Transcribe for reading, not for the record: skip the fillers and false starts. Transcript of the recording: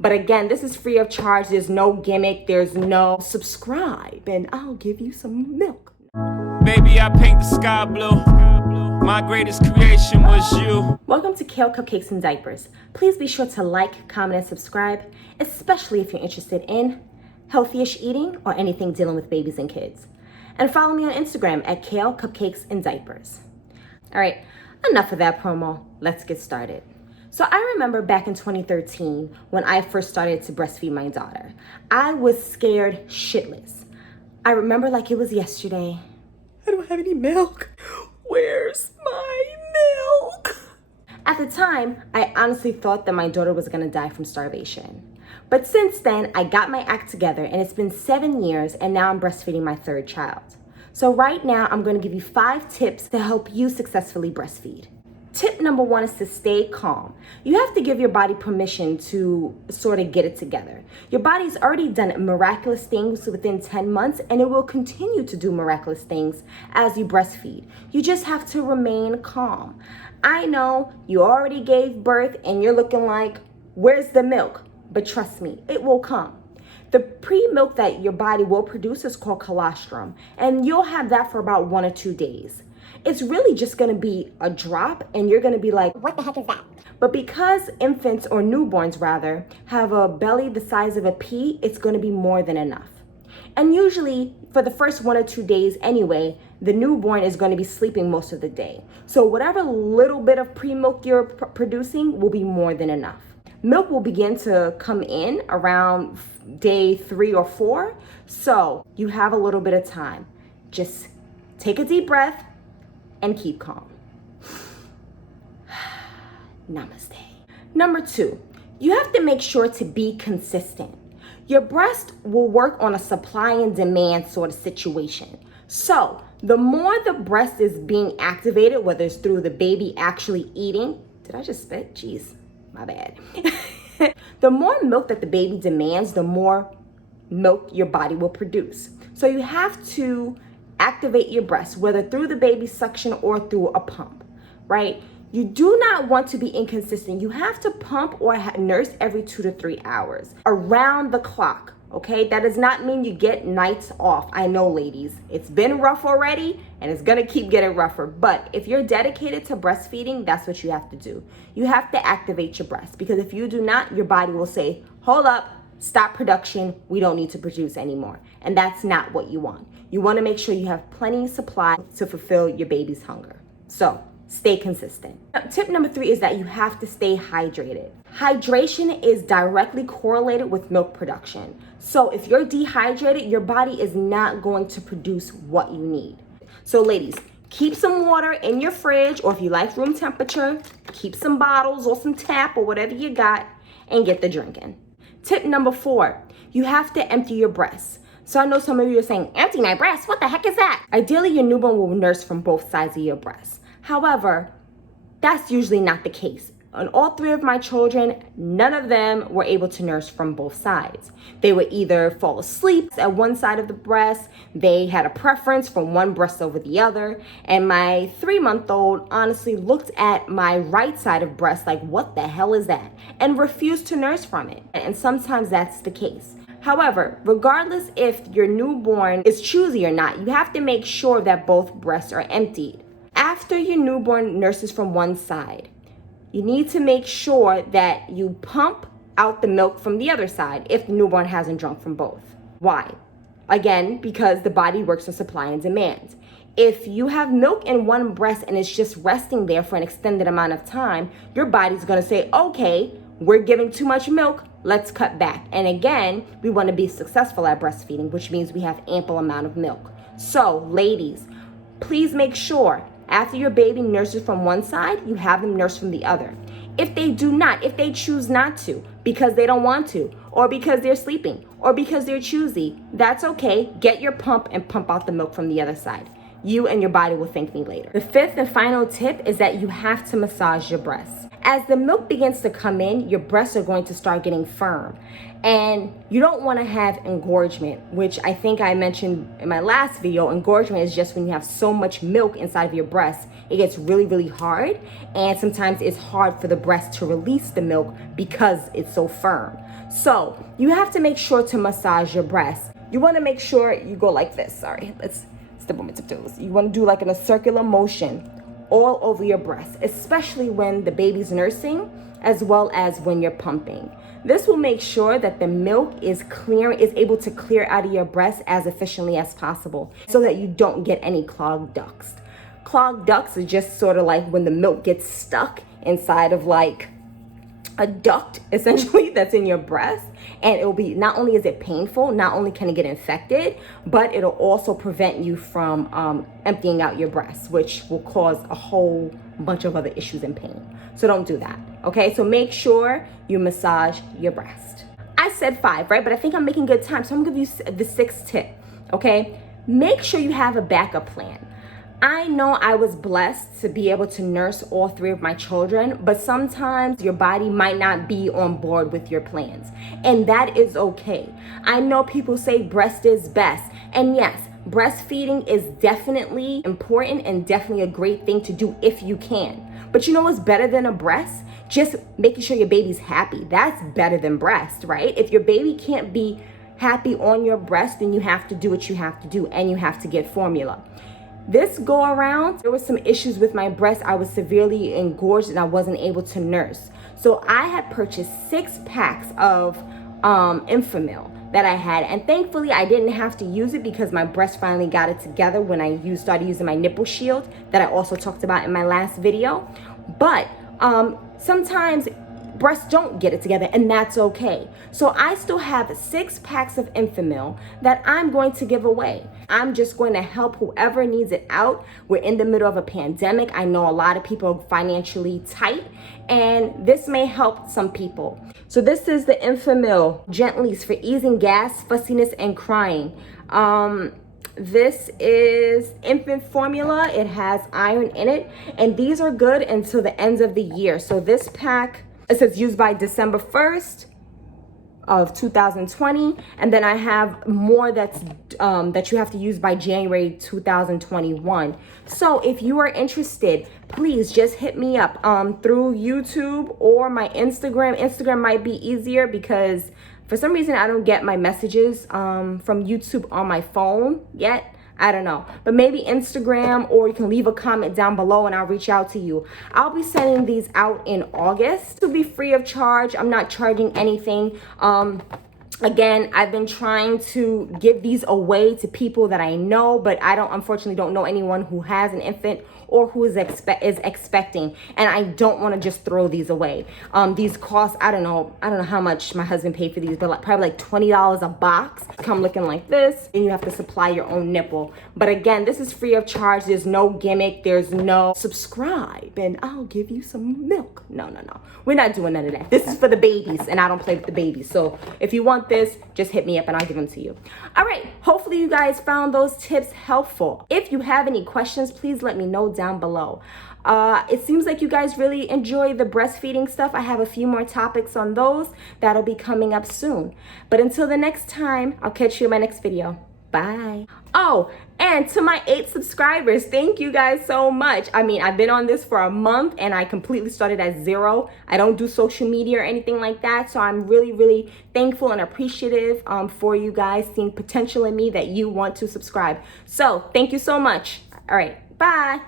But again, this is free of charge. There's no gimmick. There's no subscribe and I'll give you some milk. Baby, I paint the sky blue. My greatest creation was you. Welcome to Kale Cupcakes and Diapers. Please be sure to like, comment, and subscribe, especially if you're interested in healthy-ish eating or anything dealing with babies and kids. And follow me on Instagram at Kale Cupcakes and Diapers. All right, enough of that promo. Let's get started. So I remember back in 2013 when I first started to breastfeed my daughter. I was scared shitless. I remember like it was yesterday. I don't have any milk. Where's my milk? At the time, I honestly thought that my daughter was gonna die from starvation. But since then, I got my act together and it's been 7 years and now I'm breastfeeding my third child. So right now, I'm gonna give you 5 tips to help you successfully breastfeed. Tip number 1 is to stay calm. You have to give your body permission to sort of get it together. Your body's already done miraculous things within 10 months and it will continue to do miraculous things as you breastfeed. You just have to remain calm. I know you already gave birth and you're looking like, where's the milk? But trust me, it will come. The pre-milk that your body will produce is called colostrum, and you'll have that for about 1 or 2 days. It's really just gonna be a drop and you're gonna be like, what the heck is that? But because infants, or newborns rather, have a belly the size of a pea, it's gonna be more than enough. And usually for the first 1 or 2 days anyway, the newborn is gonna be sleeping most of the day. So whatever little bit of pre-milk you're producing will be more than enough. Milk will begin to come in around day 3 or 4. So you have a little bit of time. Just take a deep breath and keep calm. Namaste. Number 2, you have to make sure to be consistent. Your breast will work on a supply and demand sort of situation. So the more the breast is being activated, whether it's through the baby actually eating, did I just spit? Jeez, my bad. The more milk that the baby demands, the more milk your body will produce. So you have to activate your breast, whether through the baby suction or through a pump, right? You do not want to be inconsistent. You have to pump or nurse every 2 to 3 hours, around the clock, okay? That does not mean you get nights off. I know, ladies, it's been rough already and it's gonna keep getting rougher. But if you're dedicated to breastfeeding, that's what you have to do. You have to activate your breast, because if you do not, your body will say, hold up, stop production, we don't need to produce anymore. And that's not what you want. You want to make sure you have plenty of supply to fulfill your baby's hunger. So stay consistent. Tip number 3 is that you have to stay hydrated. Hydration is directly correlated with milk production. So if you're dehydrated, your body is not going to produce what you need. So ladies, keep some water in your fridge, or if you like room temperature, keep some bottles or some tap or whatever you got and get the drinking. Tip number 4, you have to empty your breasts. So I know some of you are saying, empty my breast, what the heck is that? Ideally, your newborn will nurse from both sides of your breast. However, that's usually not the case. On all 3 of my children, none of them were able to nurse from both sides. They would either fall asleep at one side of the breast, they had a preference from one breast over the other, and my 3-month-old honestly looked at my right side of breast like, what the hell is that? And refused to nurse from it. And sometimes that's the case. However, regardless if your newborn is choosy or not, you have to make sure that both breasts are emptied. After your newborn nurses from one side, you need to make sure that you pump out the milk from the other side if the newborn hasn't drunk from both. Why? Again, because the body works on supply and demand. If you have milk in one breast and it's just resting there for an extended amount of time, your body's gonna say, okay, we're giving too much milk, let's cut back. And again, we want to be successful at breastfeeding, which means we have ample amount of milk. So ladies, please make sure after your baby nurses from one side, you have them nurse from the other. If they do not, if they choose not to, because they don't want to, or because they're sleeping, or because they're choosy, that's okay. Get your pump and pump out the milk from the other side. You and your body will thank me later. The 5th and final tip is that you have to massage your breasts. As the milk begins to come in, your breasts are going to start getting firm. And you don't want to have engorgement, which I think I mentioned in my last video. Engorgement is just when you have so much milk inside of your breast, it gets really, really hard. And sometimes it's hard for the breast to release the milk because it's so firm. So you have to make sure to massage your breast. You want to make sure you go like this. Sorry, let's step on my tiptoes. You want to do like in a circular motion all over your breast, especially when the baby's nursing, as well as when you're pumping. This will make sure that the milk is able to clear out of your breast as efficiently as possible so that you don't get any clogged ducts. Clogged ducts is just sort of like when the milk gets stuck inside of like a duct essentially that's in your breast, and it'll be, not only is it painful, not only can it get infected, but it'll also prevent you from emptying out your breast, which will cause a whole bunch of other issues and pain. So don't do that, okay? So make sure you massage your breast. I said 5, right? But I think I'm making good time, so I'm gonna give you the 6th tip, okay? Make sure you have a backup plan. I know I was blessed to be able to nurse all 3 of my children, but sometimes your body might not be on board with your plans, and that is okay. I know people say breast is best, and yes, breastfeeding is definitely important and definitely a great thing to do if you can. But you know what's better than a breast? Just making sure your baby's happy. That's better than breast, right? If your baby can't be happy on your breast, then you have to do what you have to do, and you have to get formula. This go around, there was some issues with my breast. I was severely engorged and I wasn't able to nurse. So I had purchased 6 packs of Enfamil that I had. And thankfully I didn't have to use it because my breast finally got it together when I started using my nipple shield that I also talked about in my last video. But sometimes breasts don't get it together, and that's okay. So I still have 6 packs of Enfamil that I'm going to give away. I'm just going to help whoever needs it out. We're in the middle of a pandemic. I know a lot of people are financially tight, and this may help some people. So this is the Enfamil Gentlease for easing gas, fussiness, and crying. This is infant formula. It has iron in it, and these are good until the end of the year. So this pack, it says used by December 1st of 2020, and then I have more that's that you have to use by January 2021. So if you are interested, please just hit me up through YouTube or my Instagram. Instagram might be easier because for some reason I don't get my messages from YouTube on my phone yet. I don't know, but maybe Instagram, or you can leave a comment down below and I'll reach out to you. I'll be sending these out in August. It'll be free of charge. I'm not charging anything. Again, I've been trying to give these away to people that I know, but I unfortunately don't know anyone who has an infant or who is expecting, and I don't want to just throw these away. These cost, I don't know how much my husband paid for these, but probably like $20 a box. Come looking like this, and you have to supply your own nipple. But again, this is free of charge. There's no gimmick. There's no subscribe and I'll give you some milk. No. We're not doing none of that. This is for the babies, and I don't play with the babies. So if you want this, just hit me up and I'll give them to you. All right, hopefully you guys found those tips helpful. If you have any questions, please let me know down below. It seems like you guys really enjoy the breastfeeding stuff. I have a few more topics on those that'll be coming up soon. But until the next time, I'll catch you in my next video. Bye. Oh, and to my 8 subscribers, thank you guys so much. I mean, I've been on this for a month and I completely started at 0. I don't do social media or anything like that. So I'm really, really thankful and appreciative for you guys seeing potential in me that you want to subscribe. So thank you so much. All right, bye.